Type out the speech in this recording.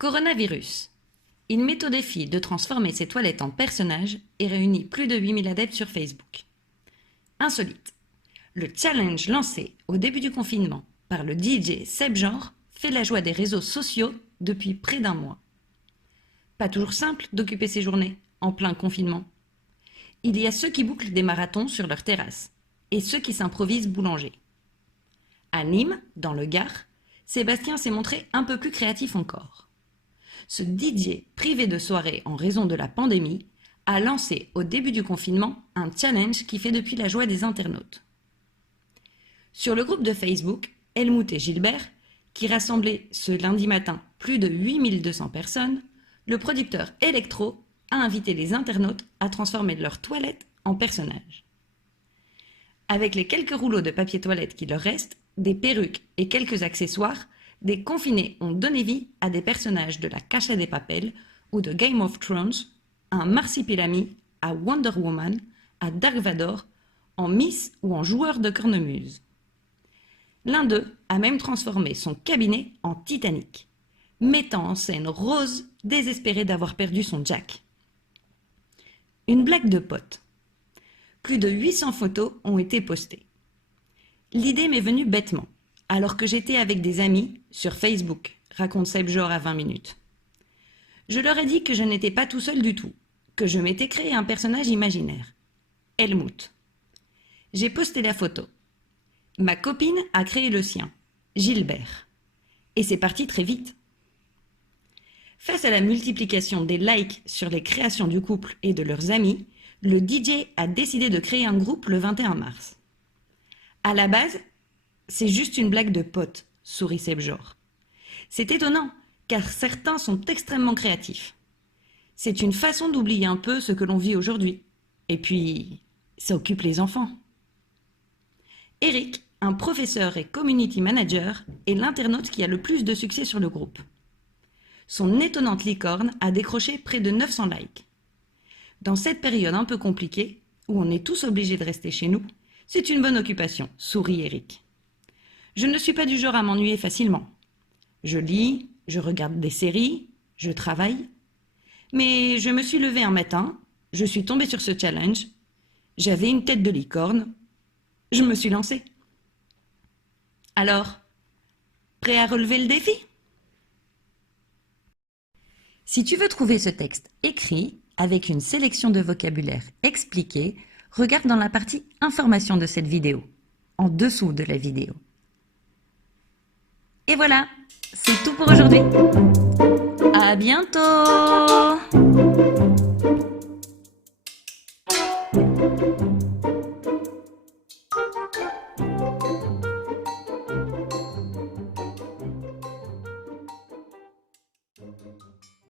Coronavirus. Il met au défi de transformer ses toilettes en personnages et réunit plus de 8000 adeptes sur Facebook. Insolite. Le challenge lancé au début du confinement par le DJ Sebgenre fait la joie des réseaux sociaux depuis près d'un mois. Pas toujours simple d'occuper ses journées en plein confinement. Il y a ceux qui bouclent des marathons sur leur terrasse et ceux qui s'improvisent boulangers. À Nîmes, dans le Gard, Sébastien s'est montré un peu plus créatif encore. Ce DJ privé de soirée en raison de la pandémie a lancé au début du confinement un challenge qui fait depuis la joie des internautes. Sur le groupe de Facebook, Helmut et Gilbert, qui rassemblait ce lundi matin plus de 8200 personnes, le producteur électro a invité les internautes à transformer leurs toilettes en personnages. Avec les quelques rouleaux de papier toilette qui leur restent, des perruques et quelques accessoires, des confinés ont donné vie à des personnages de la Casa de Papel ou de Game of Thrones, un marsipilami, à Wonder Woman, à Dark Vador, en Miss ou en joueur de cornemuse. L'un d'eux a même transformé son cabinet en Titanic, mettant en scène Rose désespérée d'avoir perdu son Jack. Une blague de pote. Plus de 800 photos ont été postées. L'idée m'est venue bêtement, alors que j'étais avec des amis sur Facebook, raconte Sebgenre à 20 minutes. Je leur ai dit que je n'étais pas tout seul du tout, que je m'étais créé un personnage imaginaire. Helmut. J'ai posté la photo. Ma copine a créé le sien, Gilbert. Et c'est parti très vite. Face à la multiplication des likes sur les créations du couple et de leurs amis, le DJ a décidé de créer un groupe le 21 mars. À la base, c'est juste une blague de pote, sourit Sebgenre. C'est étonnant, car certains sont extrêmement créatifs. C'est une façon d'oublier un peu ce que l'on vit aujourd'hui. Et puis, ça occupe les enfants. Eric, un professeur et community manager, est l'internaute qui a le plus de succès sur le groupe. Son étonnante licorne a décroché près de 900 likes. Dans cette période un peu compliquée, où on est tous obligés de rester chez nous, c'est une bonne occupation, sourit Eric. Je ne suis pas du genre à m'ennuyer facilement. Je lis, je regarde des séries, je travaille. Mais je me suis levée un matin, je suis tombée sur ce challenge, j'avais une tête de licorne, je me suis lancée. Alors, prêt à relever le défi ? Si tu veux trouver ce texte écrit, avec une sélection de vocabulaire expliqué, regarde dans la partie information de cette vidéo, en dessous de la vidéo. Et voilà, c'est tout pour aujourd'hui. À bientôt!